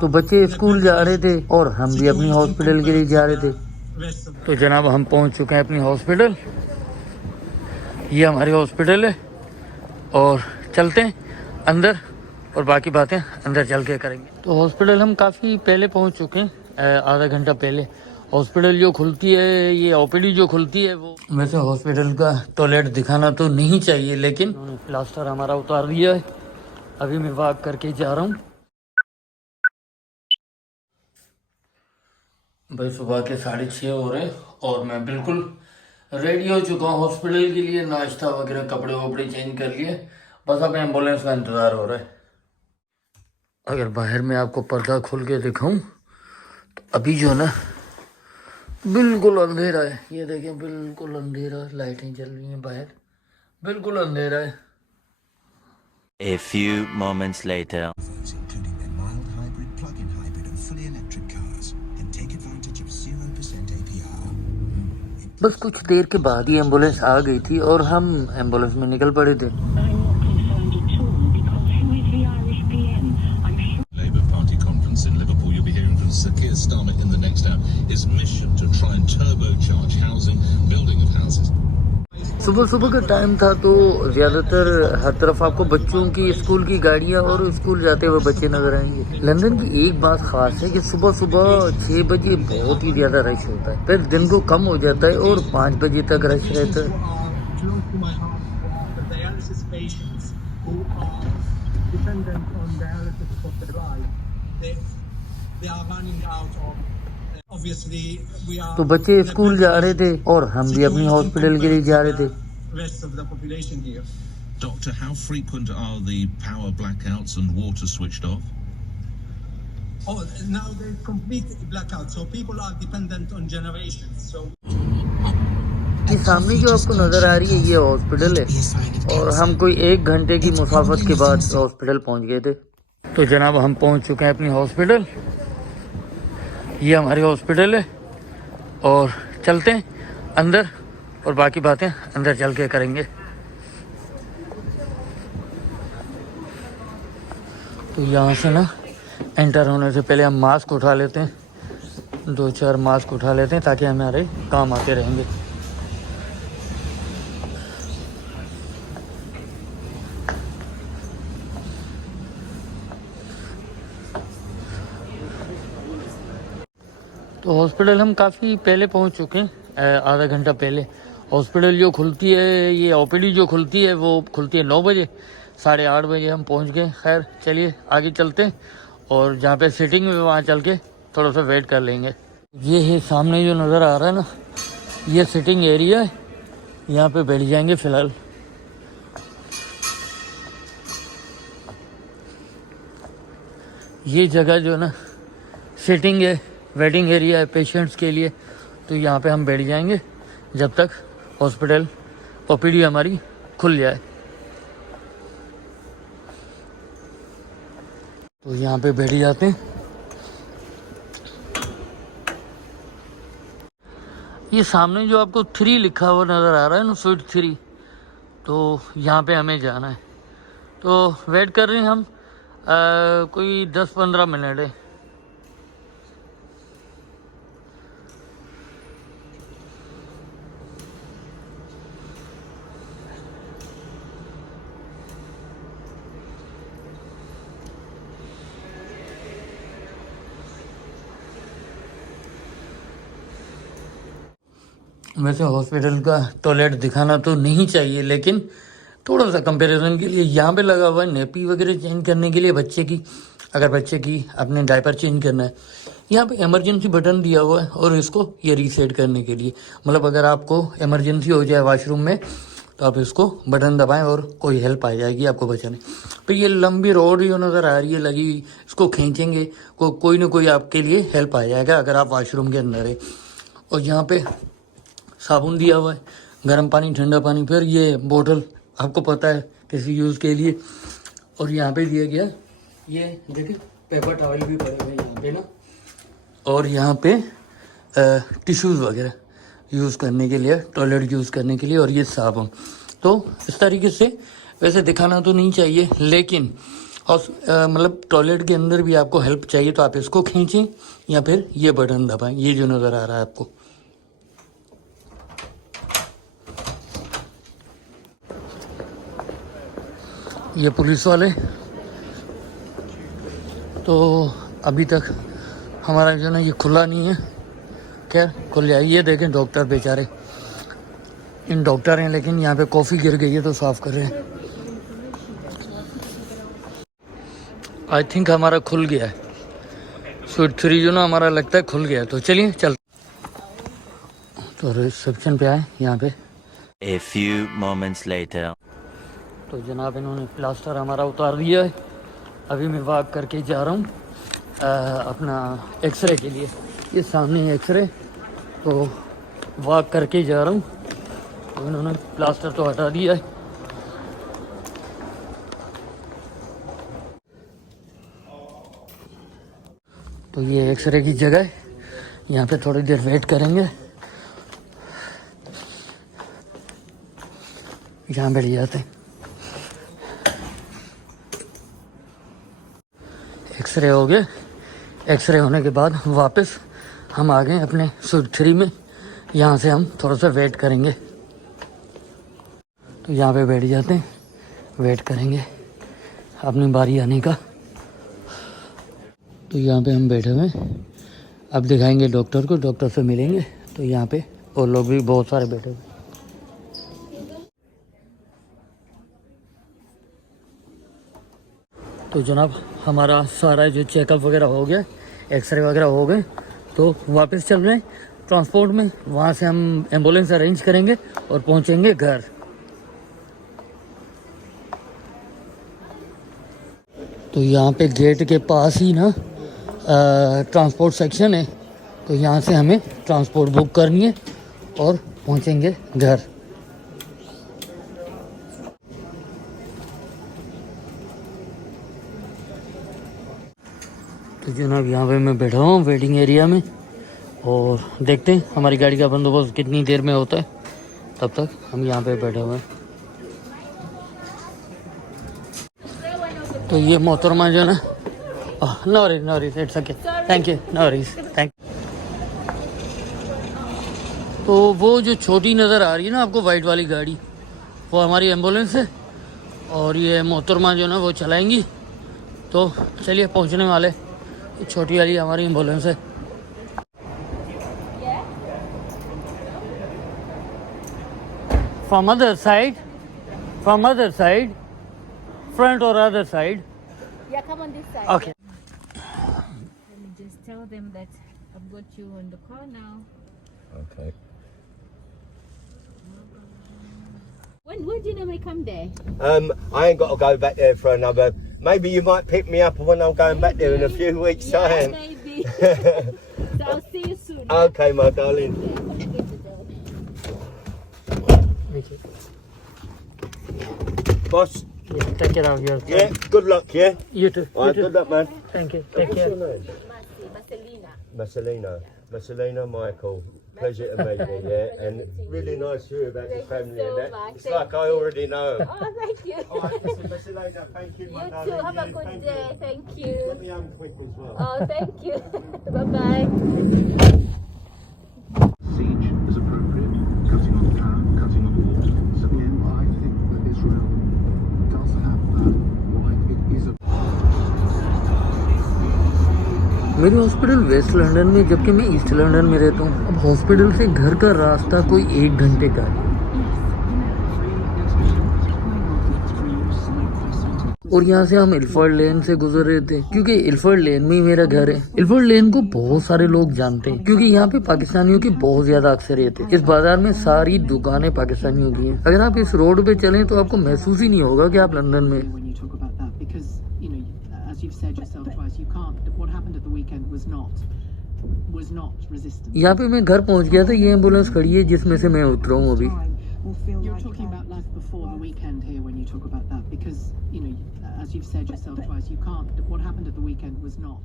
तो बच्चे स्कूल जा रहे थे और हम भी अपनी हॉस्पिटल के लिए जा रहे थे। तो जनाब हम पहुंच चुके हैं अपनी हॉस्पिटल। ये हमारी हॉस्पिटल है और चलते हैं अंदर और बाकी बातें अंदर चल के करेंगे। तो हॉस्पिटल हम काफ़ी पहले पहुंच चुके हैं, आधा घंटा पहले। हॉस्पिटल जो खुलती है, ये ओपीडी जो खुलती है वो, वैसे हॉस्पिटल का टॉयलेट दिखाना तो नहीं चाहिए, लेकिन उन्होंने प्लास्टर हमारा उतार दिया है। अभी मैं वॉक करके जा रहा हूँ। भाई सुबह के 6:30 हो रहे और मैं बिल्कुल रेडी हो चुका हूँ हॉस्पिटल के लिए। नाश्ता वगैरह, कपड़े वपड़े चेंज कर लिए, बस अब एम्बुलेंस का इंतज़ार हो रहा है। अगर बाहर में आपको पर्दा खोल के दिखाऊं तो अभी जो है ना बिल्कुल अंधेरा है। ये देखें, बिल्कुल अंधेरा, लाइटें जल रही हैं बाहर, बिल्कुल अंधेरा है। A few moments later. Including their mild hybrid, plug-in hybrid and fully electric cars can take advantage of 0% APR. बस कुछ देर के बाद ही एम्बुलेंस आ गई थी और हम एम्बुलेंस में निकल पड़े थे। Labour Party conference in Liverpool. You'll be hearing from Sir Keir Starmer in the next hour. His mission to try and turbocharge housing, building of houses. सुबह सुबह का टाइम था तो ज़्यादातर हर तरफ आपको बच्चों की स्कूल की गाड़ियाँ और स्कूल जाते हुए बच्चे नजर आएंगे। लंदन की एक बात खास है कि सुबह सुबह 6 बजे बहुत ही ज़्यादा रश होता है, फिर दिन को कम हो जाता है और 5 बजे तक रश रहता है। तो बच्चे स्कूल जा रहे थे और हम भी अपनी हॉस्पिटल के लिए जा रहे थे। Doctor, how frequent are the power blackouts and water switched off? Oh, now they're complete blackout, so people are dependent on generations. So ये सामने जो आपको नजर आ रही है ये हॉस्पिटल है और हम कोई 1 घंटे की मुसाफत के बाद हॉस्पिटल पहुंच गए थे। तो जनाब हम पहुंच चुके हैं अपनी हॉस्पिटल। ये हमारी हॉस्पिटल है और चलते हैं अंदर और बाकी बातें अंदर चल के करेंगे। तो यहाँ से ना एंटर होने से पहले हम मास्क उठा लेते हैं, 2-4 मास्क उठा लेते हैं ताकि हमारे काम आते रहेंगे। तो हॉस्पिटल हम काफ़ी पहले पहुंच चुके हैं, आधा घंटा पहले। हॉस्पिटल जो खुलती है, ये ओपीडी जो खुलती है वो खुलती है 9 बजे। 8:30 बजे हम पहुंच गए। खैर चलिए आगे चलते हैं और जहाँ पे सीटिंग है वहाँ चल के थोड़ा सा वेट कर लेंगे। ये है सामने जो नज़र आ रहा है ना, ये सीटिंग एरिया है, यहाँ पे बैठ जाएंगे फ़िलहाल। ये जगह जो है ना सीटिंग है, वेटिंग एरिया है पेशेंट्स के लिए, तो यहाँ पे हम बैठ जाएंगे जब तक हॉस्पिटल ओपीडी हमारी खुल जाए। तो यहाँ पे बैठ जाते हैं। ये सामने जो आपको 3 लिखा हुआ नज़र आ रहा है ना, स्वीट 3, तो यहाँ पे हमें जाना है। तो वेट कर रहे हैं हम, कोई 10-15 मिनट है। वैसे हॉस्पिटल का टॉयलेट दिखाना तो नहीं चाहिए, लेकिन थोड़ा सा कंपैरिजन के लिए यहाँ पे लगा हुआ है नेपी वगैरह चेंज करने के लिए बच्चे की, अगर बच्चे की अपने डायपर चेंज करना है। यहाँ पे इमरजेंसी बटन दिया हुआ है और इसको ये रीसेट करने के लिए, मतलब अगर आपको इमरजेंसी हो जाए वॉशरूम में तो आप इसको बटन दबाएं और कोई हेल्प आ जाएगी आपको बचाने। तो ये लंबी रोड जो नज़र आ रही है लगी, इसको खींचेंगे कोई ना कोई आपके लिए हेल्प आ जाएगा अगर आप वॉशरूम के अंदर है। और यहाँ पे साबुन दिया हुआ है, गर्म पानी, ठंडा पानी, फिर ये बोतल आपको पता है किसी यूज़ के लिए। और यहाँ पे दिया गया ये देखिए पेपर टॉवल भी पड़े हुए हैं यहाँ पे ना, और यहाँ पे टिश्यूज़ वगैरह यूज़ करने के लिए, टॉयलेट यूज़ करने के लिए, और ये साबुन। तो इस तरीके से वैसे दिखाना तो नहीं चाहिए, लेकिन और मतलब टॉयलेट के अंदर भी आपको हेल्प चाहिए तो आप इसको खींचें या फिर ये बटन दबाएं, ये जो नज़र आ रहा है आपको। ये पुलिस वाले तो अभी तक हमारा जो ना ये खुला नहीं है, खैर खुल जाए। ये देखें डॉक्टर बेचारे, इन डॉक्टर हैं लेकिन यहाँ पे कॉफ़ी गिर गई है तो साफ़ कर रहे हैं। आई थिंक हमारा खुल गया है, स्वीट 3 जो ना हमारा लगता है खुल गया है, तो चलिए चल। तो रिसेप्शन पे आए यहाँ पे। A few moments later. तो जनाब इन्होंने प्लास्टर हमारा उतार दिया है। अभी मैं वॉक करके जा रहा हूँ अपना एक्सरे के लिए। ये सामने है एक्सरे, तो वॉक करके जा रहा हूँ। तो इन्होंने प्लास्टर तो हटा दिया है। तो ये एक्सरे की जगह है, यहाँ पे थोड़ी देर वेट करेंगे। यहाँ बैठ जाते हैं। एक्सरे हो गए। एक्सरे होने के बाद वापस हम आ गए अपने स्वीट 3 में। यहाँ से हम थोड़ा सा वेट करेंगे, तो यहाँ पे बैठ जाते हैं, वेट करेंगे अपनी बारी आने का। तो यहाँ पे हम बैठे हुए हैं, अब दिखाएंगे डॉक्टर को, डॉक्टर से मिलेंगे। तो यहाँ पे और लोग भी बहुत सारे बैठे हुए। तो जनाब हमारा सारा जो चेकअप वगैरह हो गया, एक्सरे वगैरह हो गए, तो वापस चल रहे हैं ट्रांसपोर्ट में। वहाँ से हम एम्बुलेंस अरेंज करेंगे और पहुँचेंगे घर। तो यहाँ पे गेट के पास ही ना ट्रांसपोर्ट सेक्शन है, तो यहाँ से हमें ट्रांसपोर्ट बुक करनी है और पहुँचेंगे घर। तो जनाब यहाँ पे मैं बैठा हूँ वेटिंग एरिया में, और देखते हैं हमारी गाड़ी का बंदोबस्त कितनी देर में होता है। तब तक हम यहाँ पे बैठे हुए हैं। तो ये मोहतरमा जो ना, no worries it's okay, thank you, no worries, thank. तो वो जो छोटी नज़र आ रही है ना आपको वाइट वाली गाड़ी, वो हमारी एम्बुलेंस है, और ये मोहतरमा जो ना वो चलाएंगी। तो चलिए पहुँचने वाले, छोटी वाली हमारी एम्बुलेंस है। From other side, front or other side? Yeah, come on this side. Okay. Let me just tell them that I've got you on the call now. Okay. When do you normally come there? I ain't got to go back there for another. Maybe you might pick me up when I'm going back there in a few weeks' Yeah, time. maybe. So I'll see you soon. yeah? Okay, my darling. Boss, Yeah, take care of yourself. yeah, good luck, yeah? You too. All right, good luck, man. Thank you. Take What's care. your name? Marcelina. Marcelina. Marcelina Michael. Pleasure to meet you, yeah? And really nice to hear about your Thank you family so and that. much. It's Thank like I already know. Oh, thank you. All right, listen, Marcelina, thank you, my You darling. too. Have a Yeah, good thank day. you. Thank Got you. the young quick as well. Oh, thank you. Bye-bye. Siege is appropriate. Cutting on power, cutting on water. So again, I think that Israel does have that right. It is a मेरी hospital waste London में, जबकि मैं east London में रहता हूँ। अब hospital से घर का रास्ता कोई 1 घंटे का है, और यहाँ से हम इल्फर्ड लेन से गुजर रहे थे, क्योंकि इल्फर्ड लेन में ही मेरा घर है। इल्फर्ड लेन को बहुत सारे लोग जानते हैं, क्योंकि यहाँ पे पाकिस्तानियों की बहुत ज्यादा अक्सरियत है। इस बाजार में सारी दुकानें पाकिस्तानियों की हैं। अगर आप इस रोड पे चलें तो आपको महसूस ही नहीं होगा कि आप लंदन में। when you talk about that, because you know, as you've said yourself twice, you can't. What happened at the weekend was not resistance. यहाँ पे मैं घर पहुँच गया था, ये एम्बुलेंस खड़ी है जिसमें से मैं उतरा हूँ अभी। You're talking about life before the weekend here when you talk about that, because you know, as you've said yourself twice, you can't. What happened at the weekend was not